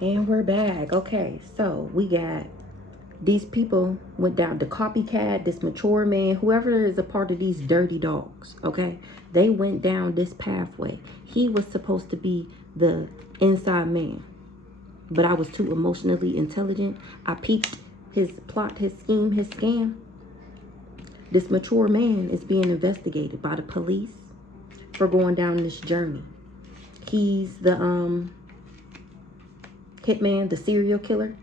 And we're back. Okay, so we got these people went down, the copycat, this mature man, whoever is a part of these dirty dogs, okay? They went down this pathway. He was supposed to be the inside man, but I was too emotionally intelligent. I peeped his plot, his scheme, his scam. This mature man is being investigated by the police for going down this journey. He's the hitman, the serial killer.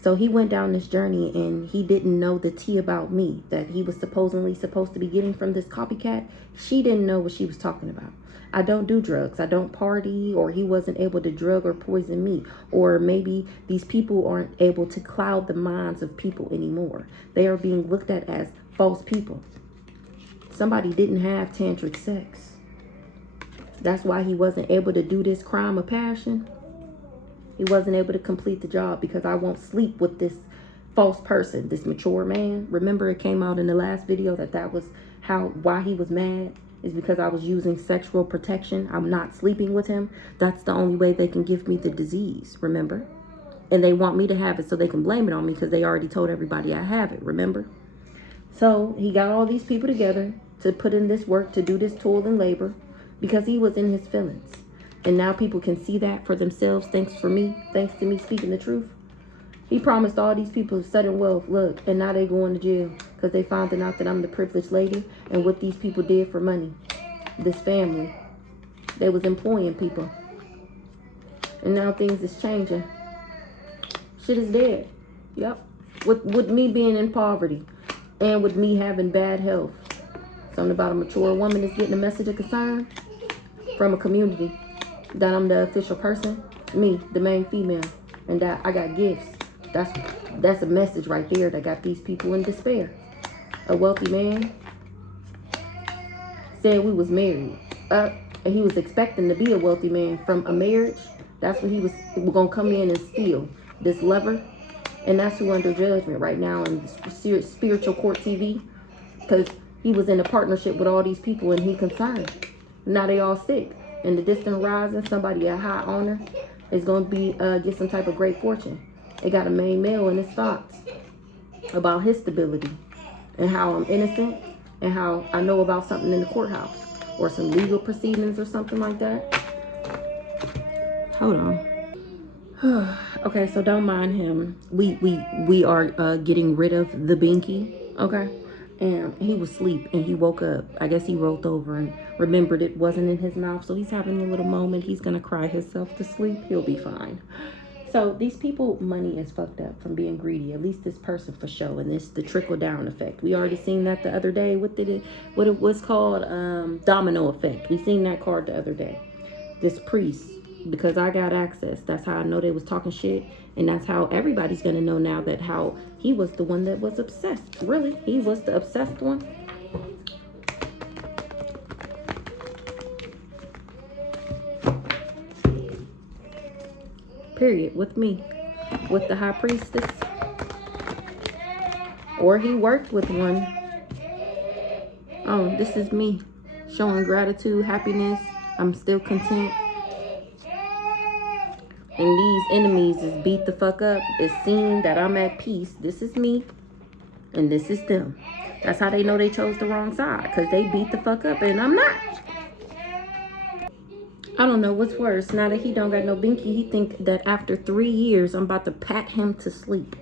So he went down this journey and he didn't know the tea about me that he was supposedly supposed to be getting from this copycat. She didn't know what she was talking about. I don't do drugs. I don't party, or he wasn't able to drug or poison me. Or maybe these people aren't able to cloud the minds of people anymore. They are being looked at as false people. Somebody didn't have tantric sex. That's why he wasn't able to do this crime of passion. He wasn't able to complete the job because I won't sleep with this false person, this mature man. Remember, it came out in the last video that was why he was mad, is because I was using sexual protection. I'm not sleeping with him. That's the only way they can give me the disease, remember? And they want me to have it so they can blame it on me because they already told everybody I have it, remember? So he got all these people together to put in this work, to do this toil and labor, because he was in his feelings. And now people can see that for themselves, thanks to me speaking the truth. He promised all these people sudden wealth, look, and now they going to jail because they found out that I'm the privileged lady and what these people did for money. This family, they was employing people. And now things is changing. Shit is dead. Yep. With me being in poverty and with me having bad health. Something about a mature woman is getting a message of concern from a community. That I'm the official person, me, the main female, and that I got gifts. That's a message right there that got these people in despair. A wealthy man said we was married, and he was expecting to be a wealthy man from a marriage. That's what he was gonna come in and steal, this lover, and that's who under judgment right now in spiritual court TV, because he was in a partnership with all these people and he concerned. Now they all sick. In the distant horizon, somebody, a high owner, is going to be get some type of great fortune. It got a main male in his thoughts about his stability and how I'm innocent and how I know about something in the courthouse or some legal proceedings or something like that. Hold on. Okay, so don't mind him. We are getting rid of the binky. Okay. And he was asleep and he woke up. I guess he rolled over and remembered it wasn't in his mouth. So he's having a little moment. He's going to cry himself to sleep. He'll be fine. So these people, money is fucked up from being greedy. At least this person for sure. And this, the trickle down effect. We already seen that the other day. What it was called? Domino effect. We seen that card the other day. This priest. Because I got access. That's how I know they was talking shit. And that's how everybody's going to know now that how he was the one that was obsessed. Really, he was the obsessed one. Period. With me. With the high priestess. Or he worked with one. Oh, this is me. Showing gratitude, happiness. I'm still content. And these enemies is beat the fuck up. It's seen that I'm at peace. This is me. And this is them. That's how they know they chose the wrong side. Because they beat the fuck up and I'm not. I don't know what's worse. Now that he don't got no binky, he think that after 3 years, I'm about to pat him to sleep.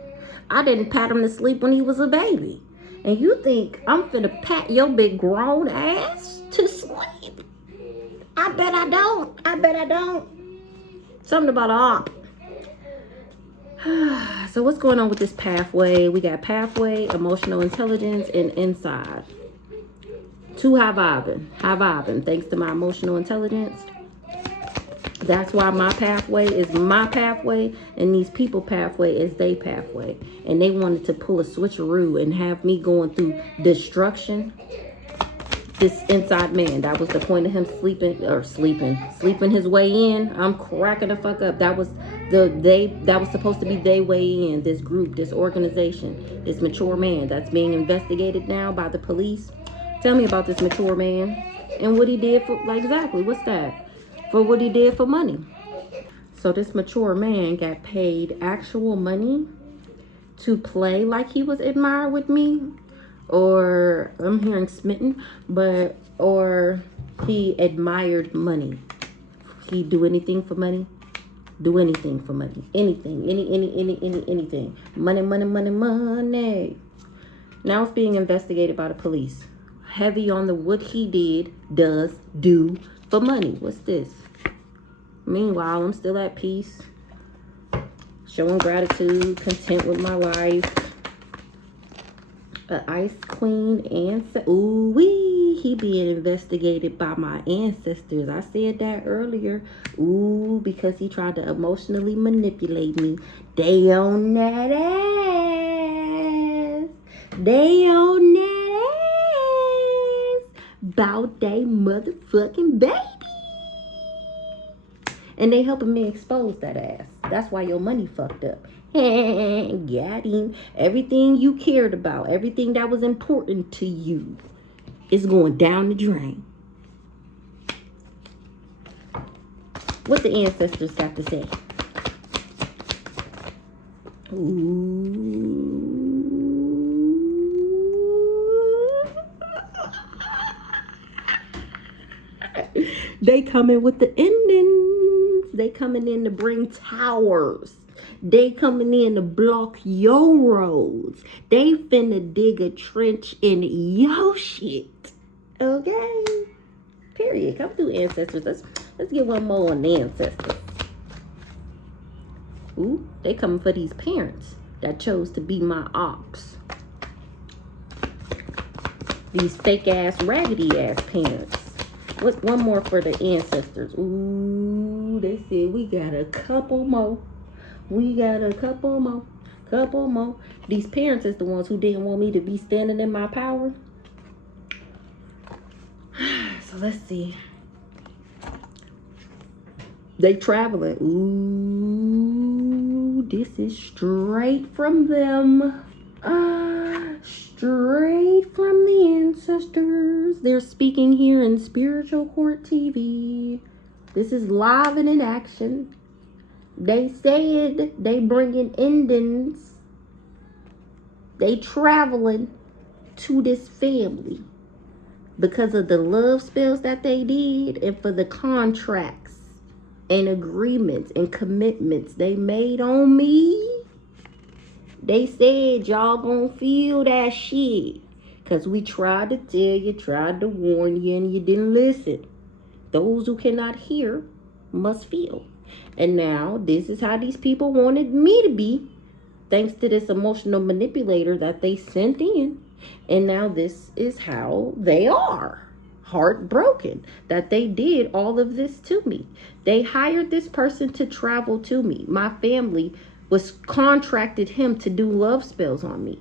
I didn't pat him to sleep when he was a baby. And you think I'm finna pat your big grown ass to sleep? I bet I don't. I bet I don't. Something about a op. So what's going on with this pathway? We got pathway, emotional intelligence, and inside. Too high vibing. High vibing. Thanks to my emotional intelligence. That's why my pathway is my pathway. And these people pathway is they pathway. And they wanted to pull a switcheroo and have me going through destruction. This inside man, that was the point of him sleeping his way in. I'm cracking the fuck up. That was that was supposed to be their way in. This group, this organization, this mature man that's being investigated now by the police. Tell me about this mature man and what he did for, like, exactly, what's that? For what he did for money. So this mature man got paid actual money to play like he was admired with me, or I'm hearing smitten, but or he admired money. He do anything for money. Do anything for money. Anything. Anything. Money, money, money, money. Now it's being investigated by the police. Heavy on the what he do for money. What's this? Meanwhile, I'm still at peace. Showing gratitude, content with my life. An ice queen and ooh wee, he being investigated by my ancestors. I said that earlier. Ooh, because he tried to emotionally manipulate me. They on that ass. They on that ass. Bout they motherfucking baby. And they helping me expose that ass. That's why your money fucked up. Got him. Everything you cared about, everything that was important to you is going down the drain. What the ancestors got to say? Ooh. They coming with the endings. They coming in to bring towers. They coming in to block your roads. They finna dig a trench in your shit. Okay? Period. Come through, ancestors. Let's get one more on the ancestors. Ooh, they coming for these parents that chose to be my ops. These fake ass, raggedy ass parents. What's one more for the ancestors? Ooh, they said we got a couple more. We got a couple more. Couple more. These parents is the ones who didn't want me to be standing in my power. So let's see. They traveling. Ooh, this is straight from them. Straight from the ancestors. They're speaking here in Spiritual Court TV. This is live and in action. They said they bringing endings. They traveling to this family because of the love spells that they did and for the contracts and agreements and commitments they made on me. They said y'all gonna feel that shit because we tried to tell you, tried to warn you, and you didn't listen. Those who cannot hear must feel. And now this is how these people wanted me to be, thanks to this emotional manipulator that they sent in. And now this is how they are. Heartbroken that they did all of this to me. They hired this person to travel to me. My family was contracted him to do love spells on me.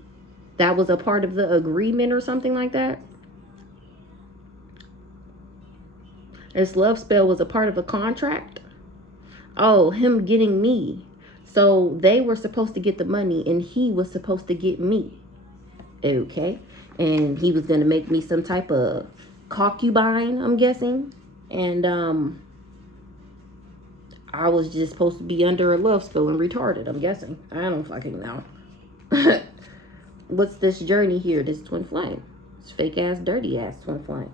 That was a part of the agreement or something like that. This love spell was a part of a contract. Oh, him getting me. So they were supposed to get the money and he was supposed to get me. Okay. And he was going to make me some type of concubine, I'm guessing. And I was just supposed to be under a love spell and retarded, I'm guessing. I don't fucking know. What's this journey here? This twin flame. This fake ass, dirty ass twin flame.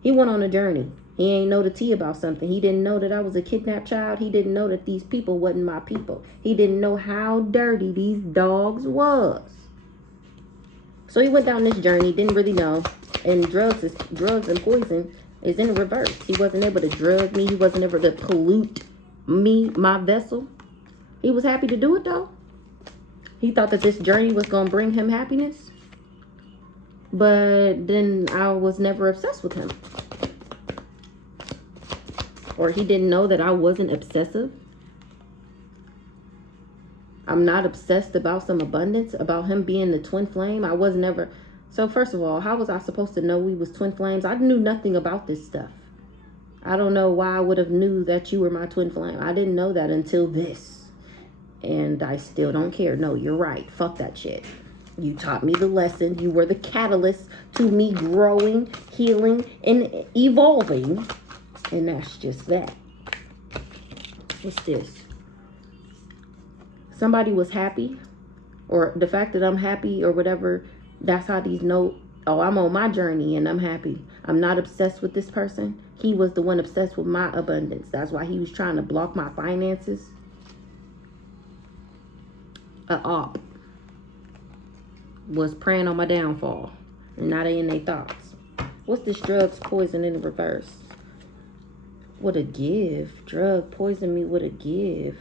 He went on a journey. He ain't know the tea about something. He didn't know that I was a kidnapped child. He didn't know that these people wasn't my people. He didn't know how dirty these dogs was. So he went down this journey, didn't really know. And drugs and poison is in reverse. He wasn't able to drug me. He wasn't able to pollute me, my vessel. He was happy to do it though. He thought that this journey was going to bring him happiness. But then I was never obsessed with him. Or he didn't know that I wasn't obsessive. I'm not obsessed about some abundance, about him being the twin flame. I was never. So first of all, how was I supposed to know we was twin flames? I knew nothing about this stuff. I don't know why I would have knew that you were my twin flame. I didn't know that until this. And I still don't care. No, you're right. Fuck that shit. You taught me the lesson. You were the catalyst to me growing, healing, and evolving. And that's just that. What's this? somebody was happy, or the fact that I'm happy or whatever, that's how these know, oh, I'm on my journey and I'm happy. I'm not obsessed with this person. He was the one obsessed with my abundance. That's why he was trying to block my finances. A op was preying on my downfall, and now they in their thoughts. What's this drugs poison in the reverse? What a give. Drug poison me with a give.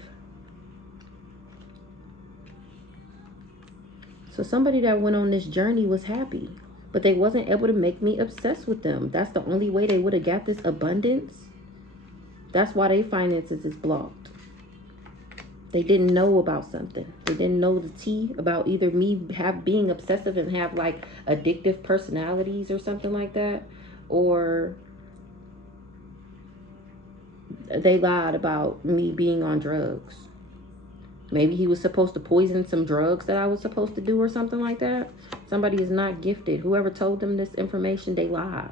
So somebody that went on this journey was happy, but they wasn't able to make me obsessed with them. That's the only way they would have got this abundance. That's why their finances is blocked. They didn't know about something. They didn't know the tea about either me being obsessive and have like addictive personalities or something like that, or they lied about me being on drugs. Maybe he was supposed to poison some drugs that I was supposed to do or something like that. Somebody is not gifted. Whoever told them this information, they lied.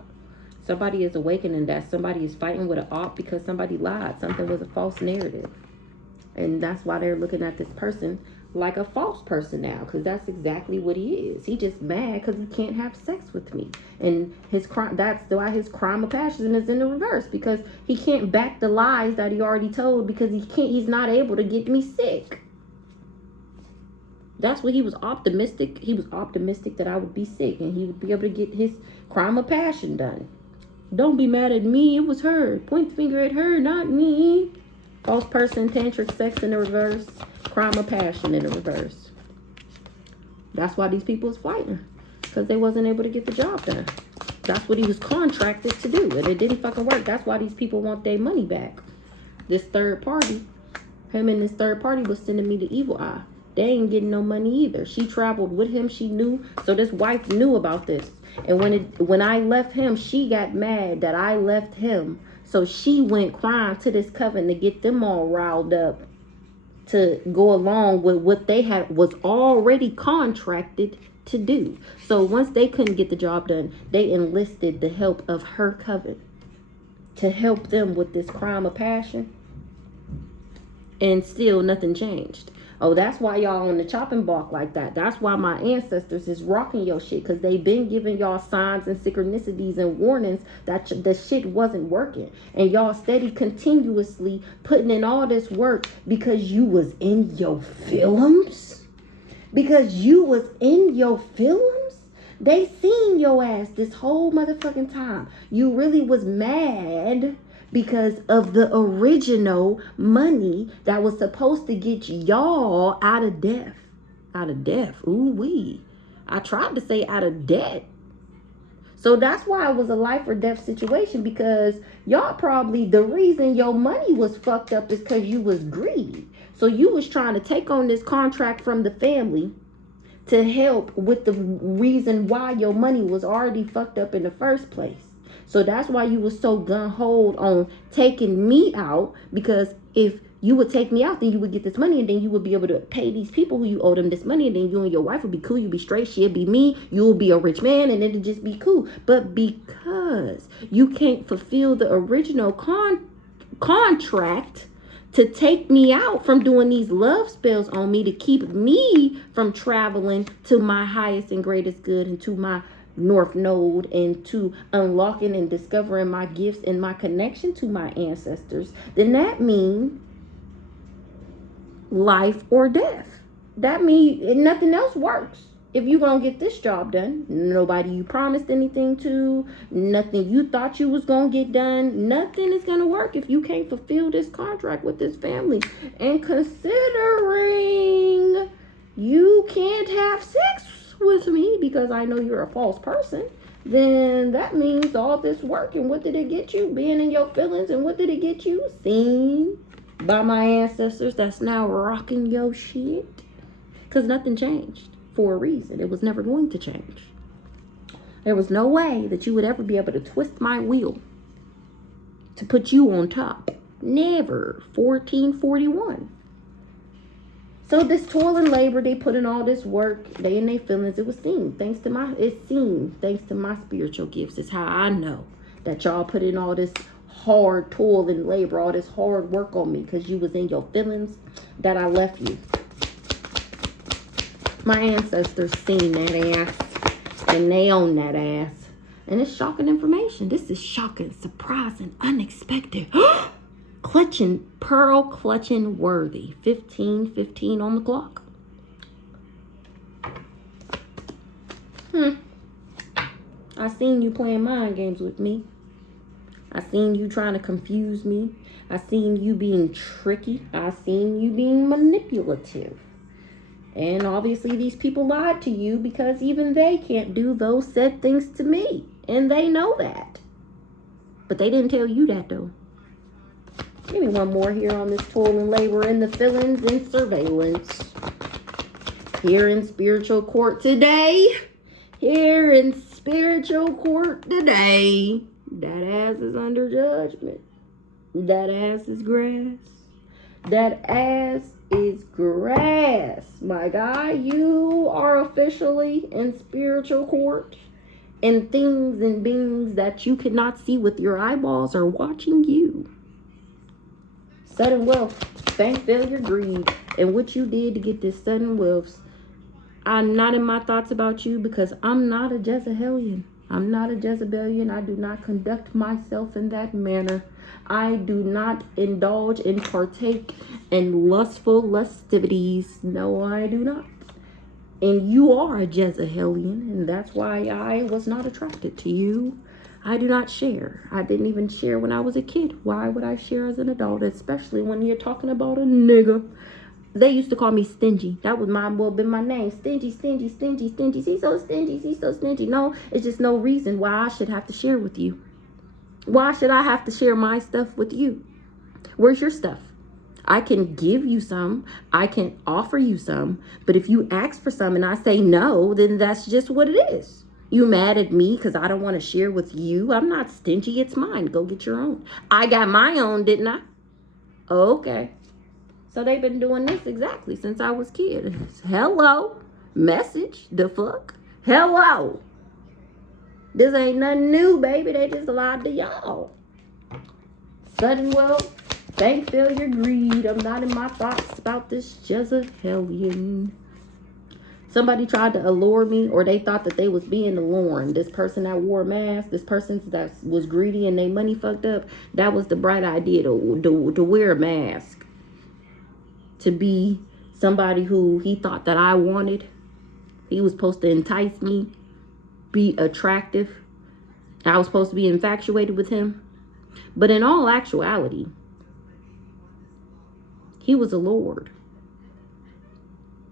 Somebody is awakening that. Somebody is fighting with an op because somebody lied. Something was a false narrative. And that's why they're looking at this person like a false person now, because that's exactly what he is. He just mad because he can't have sex with me. And his crime, that's why his crime of passion is in the reverse, because he can't back the lies that he already told, because he's not able to get me sick. That's what he was optimistic. He was optimistic that I would be sick and he would be able to get his crime of passion done. Don't be mad at me. It was her. Point the finger at her, not me. False person, tantric sex in the reverse. Crime of passion in the reverse. That's why these people is fighting. Because they wasn't able to get the job done. That's what he was contracted to do. And it didn't fucking work. That's why these people want their money back. This third party. Him and this third party was sending me the evil eye. They ain't getting no money either. She traveled with him. She knew. So this wife knew about this. And when I left him, she got mad that I left him. So she went crying to this coven to get them all riled up to go along with what they was already contracted to do. So once they couldn't get the job done, they enlisted the help of her coven to help them with this crime of passion. And still nothing changed. Oh, that's why y'all on the chopping block like that. That's why my ancestors is rocking your shit, because they've been giving y'all signs and synchronicities and warnings that the shit wasn't working. And y'all steady continuously putting in all this work because you was in your films. Because you was in your films. They seen your ass this whole motherfucking time. You really was mad because of the original money that was supposed to get y'all out of death. Out of death. Ooh wee. I tried to say out of debt. So that's why it was a life or death situation, because y'all probably, the reason your money was fucked up is because you was greedy. So you was trying to take on this contract from the family to help with the reason why your money was already fucked up in the first place. So that's why you was so gun-ho on taking me out, because if you would take me out, then you would get this money, and then you would be able to pay these people who you owe them this money, and then you and your wife would be cool. You'd be straight. She'll be me. You'll be a rich man, and it'll just be cool. But because you can't fulfill the original contract to take me out from doing these love spells on me, to keep me from traveling to my highest and greatest good and to my North Node, and to unlocking and discovering my gifts and my connection to my ancestors, then that means life or death. That means nothing else works. If you're gonna get this job done, nobody you promised anything to, nothing you thought you was gonna get done, nothing is gonna work if you can't fulfill this contract with this family. And considering you can't have sex with me because I know you're a false person, then that means all this work, and what did it get you? Being in your feelings, and what did it get you? Seen by my ancestors that's now rocking your shit. Because nothing changed for a reason. It was never going to change. There was no way that you would ever be able to twist my wheel to put you on top. Never. 1441. So this toil and labor, they put in all this work, they in their feelings, it was seen. Thanks to my spiritual gifts. It's how I know that y'all put in all this hard toil and labor, all this hard work on me, because you was in your feelings that I left you. My ancestors seen that ass, and they own that ass. And it's shocking information. This is shocking, surprising, unexpected. Clutching, pearl clutching worthy. 15:15 on the clock. I seen you playing mind games with me. I seen you trying to confuse me. I seen you being tricky. I seen you being manipulative. And obviously these people lied to you because even they can't do those said things to me. And they know that. But they didn't tell you that though. Give me one more here on this toil and labor and the feelings and surveillance. Here in spiritual court today. Here in spiritual court today. That ass is under judgment. That ass is grass. That ass is grass. My guy, you are officially in spiritual court. And things and beings that you cannot see with your eyeballs are watching you. Sudden wealth, fame, failure, greed, and what you did to get this sudden wealth. I'm not in my thoughts about you because I'm not a Jezebelian. I'm not a Jezebelian. I do not conduct myself in that manner. I do not indulge and partake in lustful festivities. No, I do not. And you are a Jezebelian, and that's why I was not attracted to you. I do not share. I didn't even share when I was a kid. Why would I share as an adult, especially when you're talking about a nigga? They used to call me stingy. That would been my name. Stingy, stingy, stingy, stingy. He's so stingy. He's so stingy. No, it's just no reason why I should have to share with you. Why should I have to share my stuff with you? Where's your stuff? I can give you some. I can offer you some. But if you ask for some and I say no, then that's just what it is. You mad at me because I don't want to share with you? I'm not stingy. It's mine. Go get your own. I got my own, didn't I? Okay. So they've been doing this exactly since I was a kid. Hello. Message. The fuck? Hello. This ain't nothing new, baby. They just lied to y'all. Sudden wealth, fame, failure, greed. I'm not in my thoughts about this Jezebelian. Somebody tried to allure me, or they thought that they was being allured. This person that wore a mask, this person that was greedy and they money fucked up, that was the bright idea to wear a mask. To be somebody who he thought that I wanted. He was supposed to entice me, be attractive. I was supposed to be infatuated with him. But in all actuality, he was allured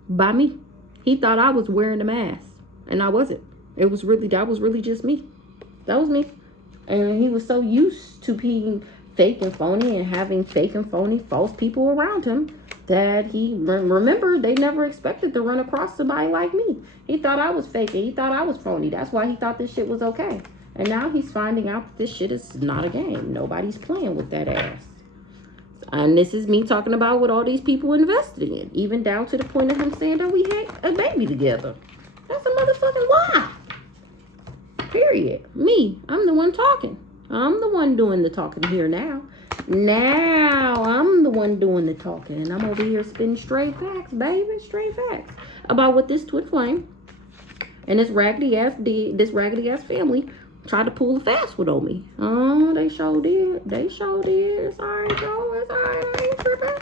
by me. He thought I was wearing a mask, and I wasn't. That was really just me. That was me. And he was so used to being fake and phony and having fake and phony false people around him that he, remember, they never expected to run across somebody like me. He thought I was fake and he thought I was phony. That's why he thought this shit was okay. And now he's finding out that this shit is not a game. Nobody's playing with that ass. And this is me talking about what all these people invested in. Even down to the point of him saying that we had a baby together. That's a motherfucking lie. Period. Me. I'm the one talking. I'm the one doing the talking here now. Now I'm the one doing the talking. And I'm over here spitting straight facts, baby. Straight facts. About what this twin flame and this raggedy ass family tried to pull a fast one on me. Oh, they sure did. They sure did. It's alright, though. It's alright. I ain't tripping.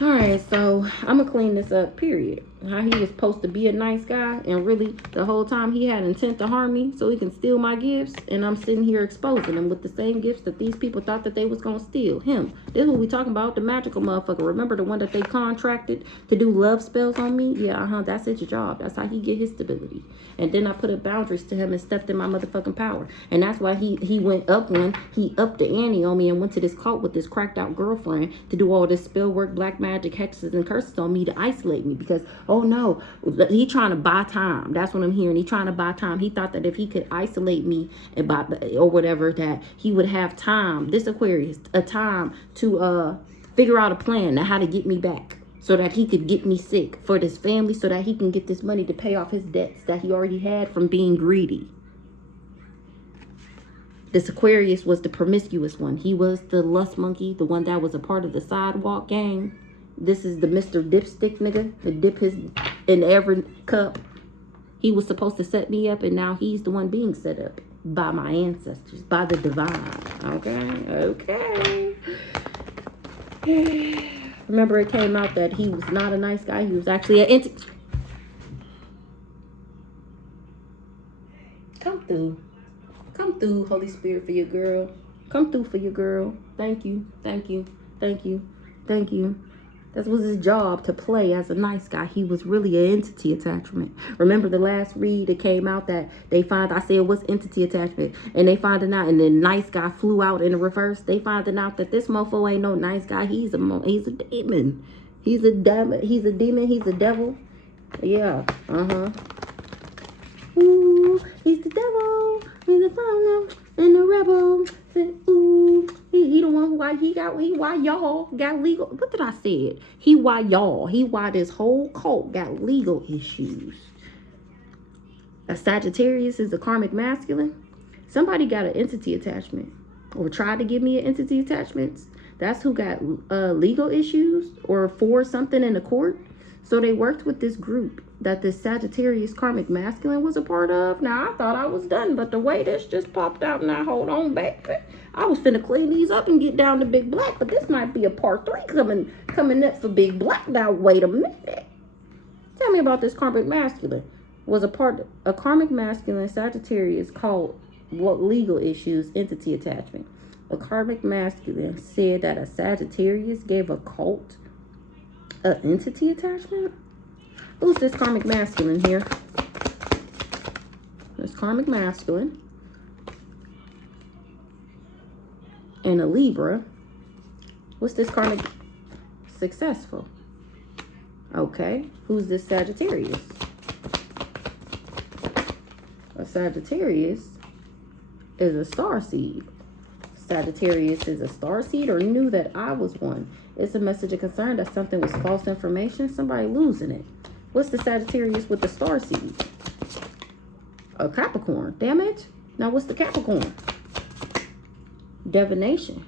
Alright, so I'm gonna clean this up, period. How he was supposed to be a nice guy, and really the whole time he had intent to harm me so he can steal my gifts, and I'm sitting here exposing him with the same gifts that these people thought that they was gonna steal. Him. This is what we talking about, the magical motherfucker. Remember the one that they contracted to do love spells on me? Yeah, that's his job. That's how he get his stability. And then I put up boundaries to him and stepped in my motherfucking power. And that's why he went up when he upped the ante on me and went to this cult with this cracked out girlfriend to do all this spell work, black magic, hexes, and curses on me to isolate me because, oh no, he trying to buy time. That's what I'm hearing. He trying to buy time. He thought that if he could isolate me and buy, or whatever, that he would have time, this Aquarius, a time to figure out a plan on how to get me back so that he could get me sick for this family, so that he can get this money to pay off his debts that he already had from being greedy. This Aquarius was the promiscuous one. He was the lust monkey, the one that was a part of the sidewalk gang. This is the Mr. Dipstick nigga that dip his in every cup. He was supposed to set me up, and now he's the one being set up by my ancestors, by the divine. Okay. Remember, it came out that he was not a nice guy. He was actually an entity. Come through, Holy Spirit, for your girl. Come through for your girl. Thank you. That was his job, to play as a nice guy. He was really an entity attachment. Remember the last read, it came out that they find, I said, what's entity attachment? And they finding out, and the nice guy flew out in the reverse. They finding out that this mofo ain't no nice guy. He's a demon. He's a demon. He's a devil. Yeah. Ooh, he's the devil. He's the founder and the rebel. Ooh, he the one why y'all got legal. What did I say? Why this whole cult got legal issues. A Sagittarius is a karmic masculine. Somebody got an entity attachment or tried to give me an entity attachment. That's who got legal issues or for something in the court. So they worked with this group that this Sagittarius karmic masculine was a part of. Now, I thought I was done, but the way this just popped out, now hold on, baby. I was finna clean these up and get down to Big Black, but this might be a part 3 coming up for Big Black. Now, wait a minute. Tell me about this karmic masculine. Was a karmic masculine Sagittarius called what legal issues entity attachment. A karmic masculine said that a Sagittarius gave a cult an entity attachment? Who's this karmic masculine here? This karmic masculine and a Libra. What's this karmic successful? Okay. Who's this Sagittarius? A Sagittarius is a starseed. Sagittarius is a starseed or knew that I was one. It's a message of concern that something was false information. Somebody losing it. What's the Sagittarius with the starseed? A Capricorn. Damn it. Now what's the Capricorn? Divination.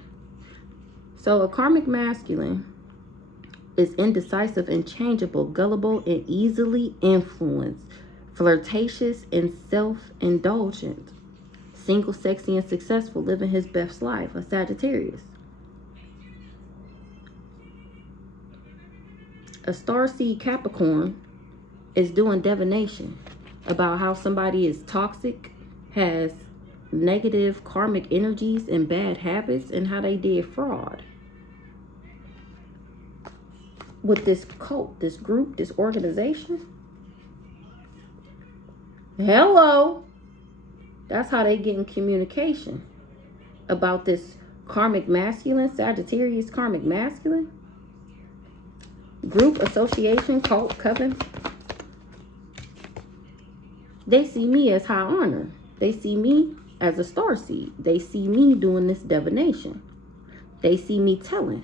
So a karmic masculine is indecisive and changeable, gullible and easily influenced, flirtatious and self-indulgent, single, sexy, and successful, living his best life. A Sagittarius. A starseed Capricorn is doing divination about how somebody is toxic, has negative karmic energies and bad habits, and how they did fraud with this cult, this group, this organization. Hello. That's how they get in communication about this karmic masculine, Sagittarius karmic masculine. Group, association, cult, coven. They see me as high honor. They see me as a starseed. They see me doing this divination. They see me telling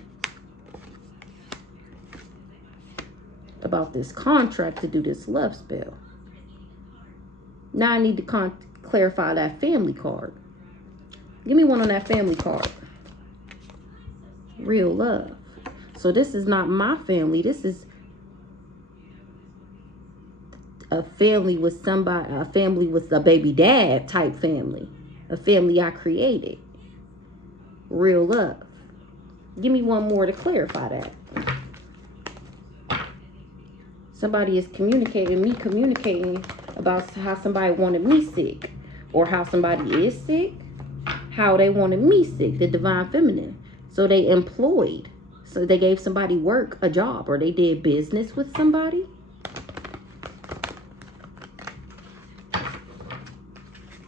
about this contract to do this love spell. Now I need to clarify that family card. Give me one on that family card. Real love. So this is not my family. This is a family with somebody, a family with a baby dad type family. A family I created. Real love. Give me one more to clarify that. Somebody is communicating about how somebody wanted me sick. Or how somebody is sick. How they wanted me sick. The divine feminine. So they employed. So they gave somebody work, a job. Or they did business with somebody.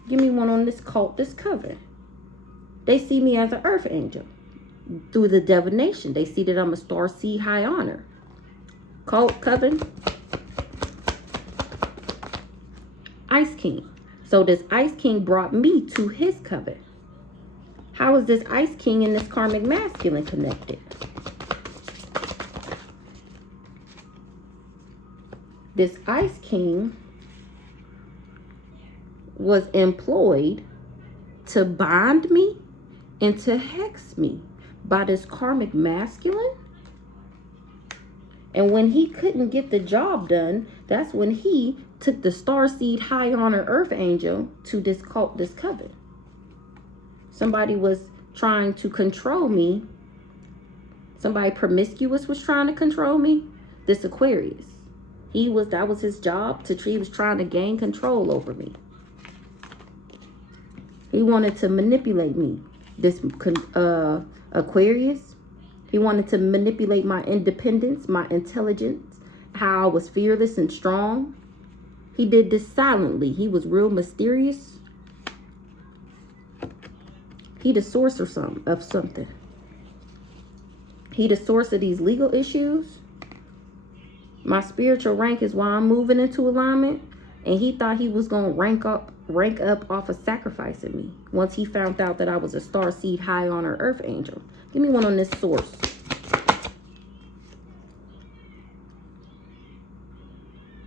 Give me one on this cult, this coven. They see me as an earth angel. Through the divination. They see that I'm a starseed high honor. Cult, coven. Ice King. So this Ice King brought me to his coven. How is this Ice King and this karmic masculine connected? This Ice King was employed to bind me and to hex me by this karmic masculine. And when he couldn't get the job done, that's when he took the starseed high honor earth angel to this cult, this coven. Somebody was trying to control me. Somebody promiscuous was trying to control me. This Aquarius. That was his job. He was trying to gain control over me. He wanted to manipulate me. This Aquarius. He wanted to manipulate my independence, my intelligence, how I was fearless and strong. He did this silently. He was real mysterious. He the source of something. He the source of these legal issues. My spiritual rank is why I'm moving into alignment. And he thought he was going to rank up off of sacrificing me. Once he found out that I was a starseed high honor earth angel. Give me one on this source.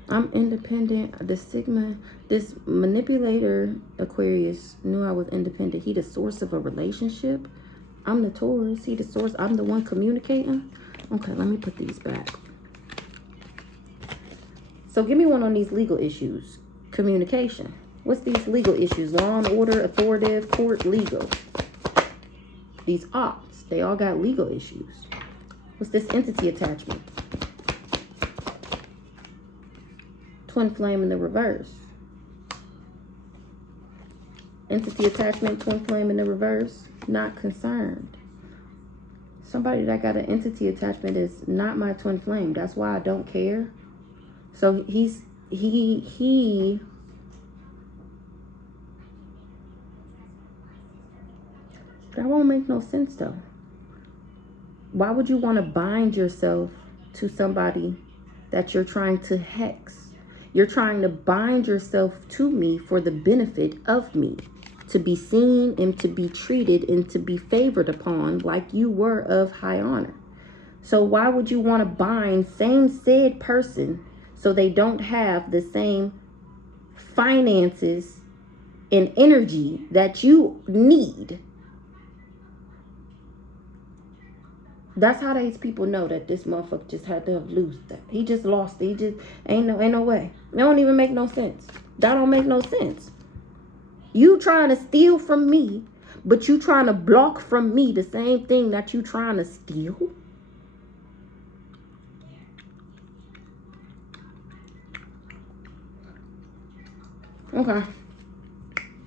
I'm independent. The Sigma, this manipulator Aquarius knew I was independent. He the source of a relationship. I'm the Taurus. He the source. I'm the one communicating. Okay, let me put these back. So give me one on these legal issues. Communication. What's these legal issues? Law and order, authoritative, court, legal. These ops, they all got legal issues. What's this entity attachment? Twin flame in the reverse. Entity attachment, twin flame in the reverse. Not concerned. Somebody that got an entity attachment is not my twin flame. That's why I don't care. So that won't make no sense though. Why would you want to bind yourself to somebody that you're trying to hex? You're trying to bind yourself to me for the benefit of me, to be seen and to be treated and to be favored upon like you were of high honor. So why would you want to bind same said person so they don't have the same finances and energy that you need? That's how these people know that this motherfucker just had to lose that. He just lost it. He just ain't no way. It don't even make no sense. That don't make no sense. You trying to steal from me, but you trying to block from me the same thing that you trying to steal? Okay.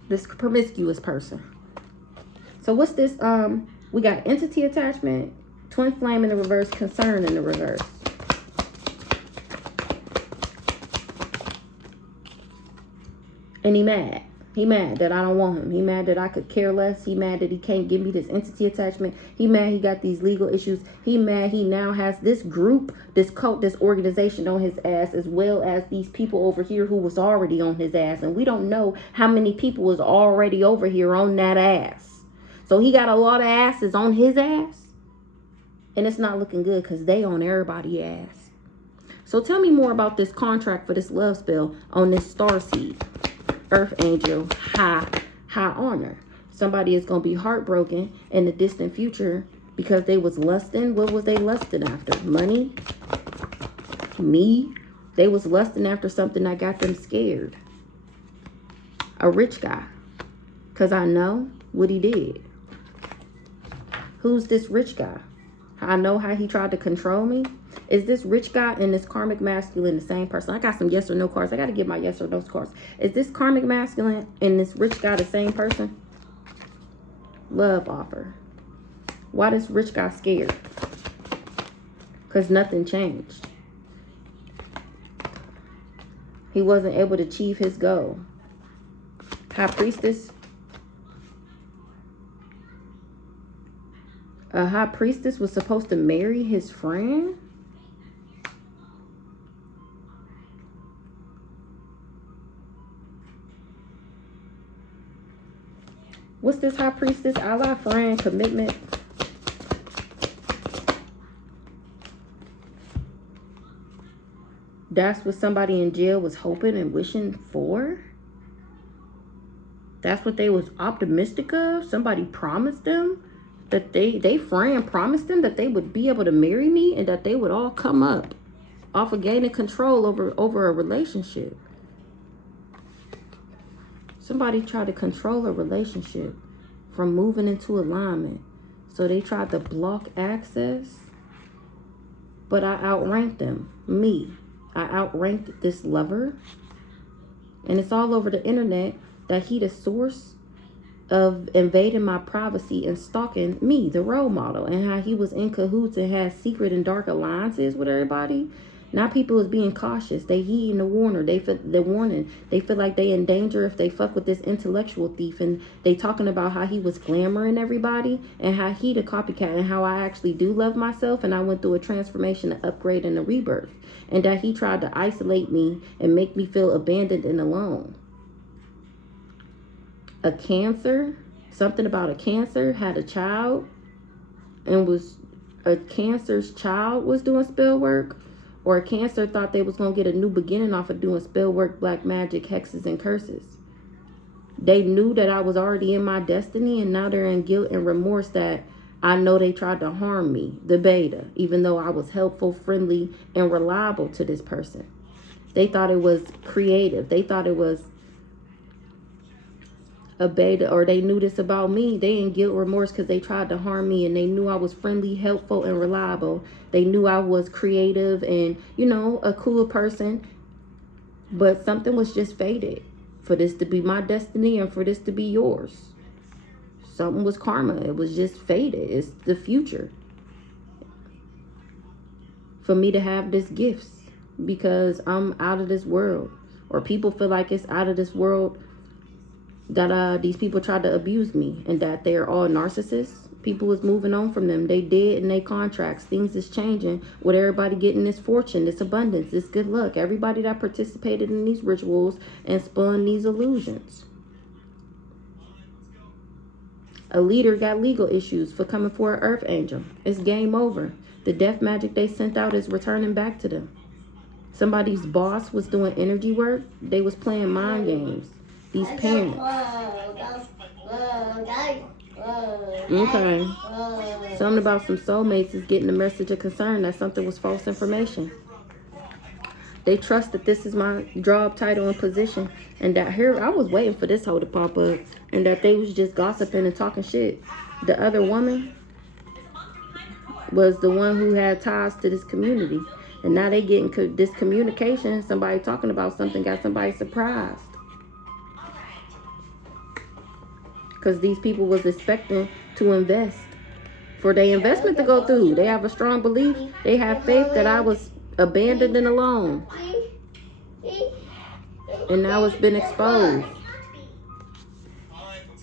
This promiscuous person. So what's this? We got entity attachment, twin flame in the reverse, concern in the reverse. And he mad. He mad that I don't want him. He mad that I could care less. He mad that he can't give me this entity attachment. He mad he got these legal issues. He mad he now has this group, this cult, this organization on his ass, as well as these people over here who was already on his ass. And we don't know how many people was already over here on that ass. So he got a lot of asses on his ass. And it's not looking good because they on everybody's ass. So tell me more about this contract for this love spell on this starseed. Earth angel, high honor. Somebody is going to be heartbroken in the distant future because they was lusting. What was they lusting after? Money? Me? They was lusting after something that got them scared. A rich guy. Because I know what he did. Who's this rich guy? I know how he tried to control me. Is this rich guy and this karmic masculine the same person? I got some yes or no cards. I got to get my yes or no cards. Is this karmic masculine and this rich guy the same person? Love offer. Why this rich guy scared? Because nothing changed. He wasn't able to achieve his goal. High priestess. A high priestess was supposed to marry his friend? What's this high priestess? Ally, friend, commitment. That's what somebody in jail was hoping and wishing for? That's what they was optimistic of? Somebody promised them that they friend promised them that they would be able to marry me and that they would all come up. off of gaining control over a relationship. Somebody tried to control a relationship from moving into alignment. So they tried to block access, but I outranked them. Me. I outranked this lover. And it's all over the internet that he the source of invading my privacy and stalking me, the role model, and how he was in cahoots and had secret and dark alliances with everybody. Now people is being cautious. They heeding the warner. They feel the warning. They feel like they in danger if they fuck with this intellectual thief. And they talking about how he was glamoring everybody and how he the copycat and how I actually do love myself and I went through a transformation, an upgrade, and a rebirth. And that he tried to isolate me and make me feel abandoned and alone. A Cancer, something about a Cancer had a child and was a Cancer's child was doing spell work, or a Cancer thought they was going to get a new beginning off of doing spell work, black magic, hexes, and curses. They knew that I was already in my destiny, and now they're in guilt and remorse that I know they tried to harm me, the beta, even though I was helpful, friendly, and reliable to this person. They thought it was creative. They thought it was a beta, or they knew this about me. They in guilt remorse because they tried to harm me, and they knew I was friendly, helpful, and reliable. They knew I was creative and, you know, a cool person. But something was just fated for this to be my destiny and for this to be yours. Something was karma. It was just fated. It's the future for me to have this gifts because I'm out of this world, or people feel like it's out of this world that these people tried to abuse me and that they're all narcissists. People is moving on from them. They did in their contracts. Things is changing with everybody getting this fortune, this abundance, this good luck. Everybody that participated in these rituals and spun these illusions. A leader got legal issues for coming for an earth angel. It's game over. The death magic they sent out is returning back to them. Somebody's boss was doing energy work. They was playing mind games. These parents. Okay. Something about some soulmates is getting a message of concern that something was false information. They trust that this is my job title and position, and that here I was waiting for this hoe to pop up, and that they was just gossiping and talking shit. The other woman was the one who had ties to this community, and now they getting this communication. Somebody talking about something got somebody surprised. Because these people was expecting to invest. For their investment to go through, they have a strong belief. They have faith that I was abandoned and alone. And now it's been exposed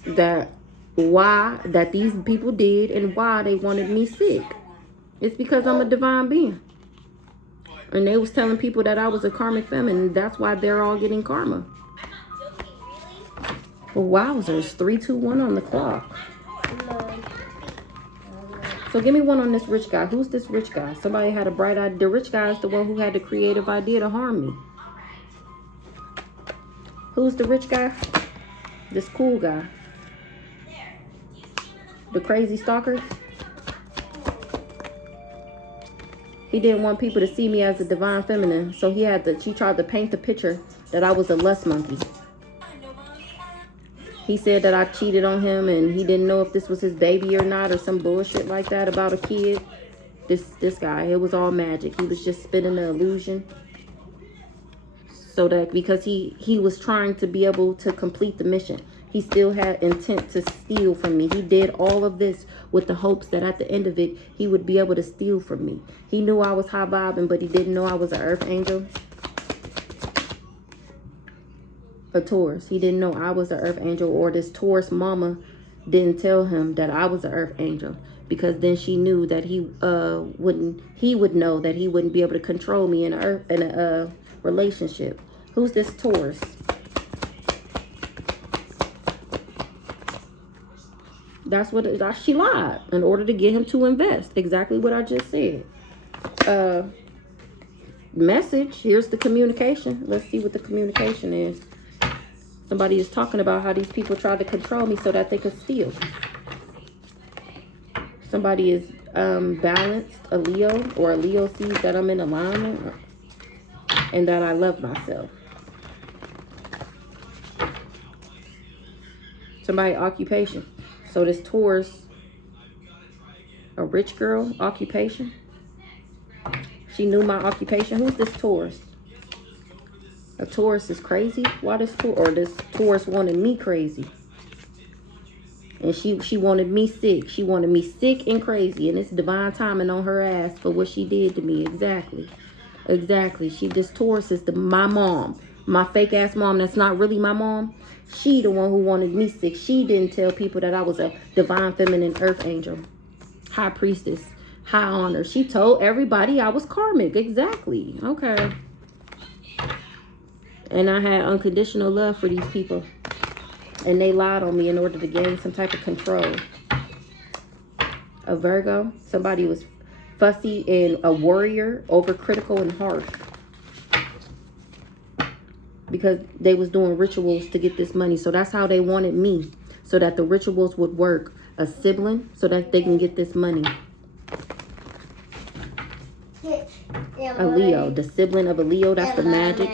that these people did and why they wanted me sick. It's because I'm a divine being. And they was telling people that I was a karmic feminine. That's why they're all getting karma. Wowzers, 3, 2, 1 on the clock. So give me one on this rich guy. Who's this rich guy? Somebody had a bright idea. The rich guy is the one who had the creative idea to harm me. Who's the rich guy? This cool guy. The crazy stalker. He didn't want people to see me as a divine feminine. So she tried to paint the picture that I was a lust monkey. He said that I cheated on him and he didn't know if this was his baby or not, or some bullshit like that about a kid. This guy, it was all magic. He was just spinning the illusion. So that because he was trying to be able to complete the mission. He still had intent to steal from me. He did all of this with the hopes that at the end of it, he would be able to steal from me. He knew I was high vibing, but he didn't know I was an earth angel. A Taurus. He didn't know I was an earth angel, or this Taurus mama didn't tell him that I was an earth angel, because then she knew that he would know that he wouldn't be able to control me in a relationship. Who's this Taurus? That's what she lied in order to get him to invest. Exactly what I just said. Message. Here's the communication. Let's see what the communication is. Somebody is talking about how these people tried to control me so that they could steal. Somebody is balanced, a Leo, or a Leo sees that I'm in alignment. and that I love myself. Somebody occupation. So this Taurus, a rich girl occupation. She knew my occupation. Who's this Taurus? A Taurus is crazy? Why this Taurus wanted me crazy? And she wanted me sick. She wanted me sick and crazy. And it's divine timing on her ass for what she did to me. Exactly. Exactly. This Taurus is my mom. My fake ass mom that's not really my mom. She the one who wanted me sick. She didn't tell people that I was a divine feminine earth angel. High priestess. High honor. She told everybody I was karmic. Exactly. Okay. And I had unconditional love for these people. And they lied on me in order to gain some type of control. A Virgo. Somebody was fussy and a warrior. Overcritical and harsh. Because they was doing rituals to get this money. So that's how they wanted me. So that the rituals would work. A sibling. So that they can get this money. A Leo. The sibling of a Leo. That's the magic.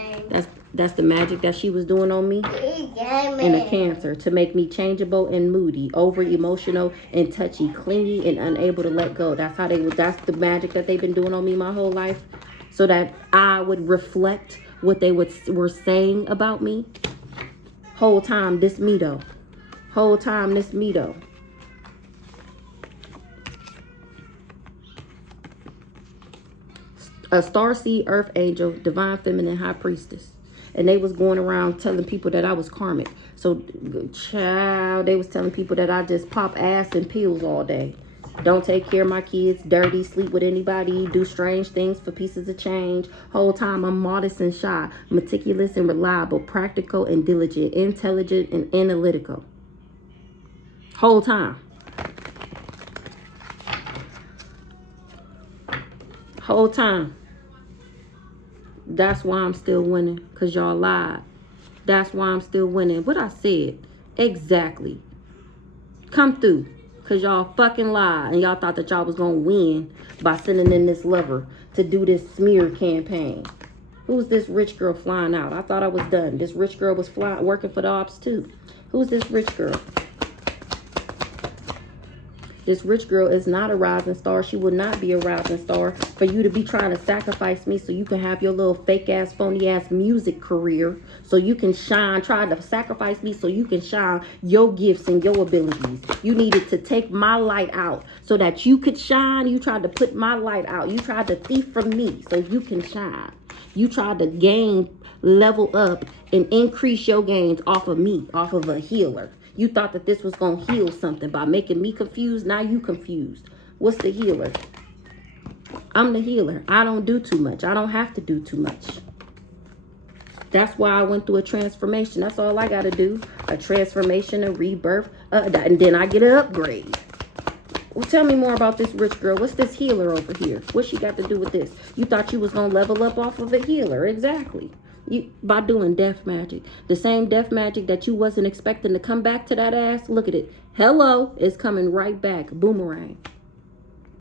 That's the magic that she was doing on me. And a Cancer, to make me changeable and moody, over emotional and touchy, clingy and unable to let go. That's the magic that they've been doing on me my whole life, so that I would reflect what they were saying about me. Whole time this me though. Whole time this me though. A starseed earth angel, divine feminine high priestess. And they was going around telling people that I was karmic. So, child, they was telling people that I just pop ass and pills all day. Don't take care of my kids, dirty, sleep with anybody, do strange things for pieces of change. Whole time I'm modest and shy, meticulous and reliable, practical and diligent, intelligent and analytical. Whole time. Whole time. That's why I'm still winning, because y'all lied. That's why I'm still winning. What I said. Exactly. Come through, because y'all fucking lied. And y'all thought that y'all was going to win by sending in this lover to do this smear campaign. Who's this rich girl flying out? I thought I was done. This rich girl was working for the ops too. Who's this rich girl? This rich girl is not a rising star. She would not be a rising star for you to be trying to sacrifice me so you can have your little fake ass, phony ass music career. So you can shine. Try to sacrifice me so you can shine your gifts and your abilities. You needed to take my light out so that you could shine. You tried to put my light out. You tried to thief from me so you can shine. You tried to gain, level up, and increase your gains off of me, off of a healer. You thought that this was going to heal something by making me confused. Now you confused. What's the healer? I'm the healer. I don't do too much. I don't have to do too much. That's why I went through a transformation. That's all I got to do. A transformation, a rebirth. And then I get an upgrade. Well, tell me more about this rich girl. What's this healer over here? What's she got to do with this? You thought you was going to level up off of a healer. Exactly. By doing death magic. The same death magic that you wasn't expecting to come back to that ass. Look at it. Hello. It's coming right back. Boomerang.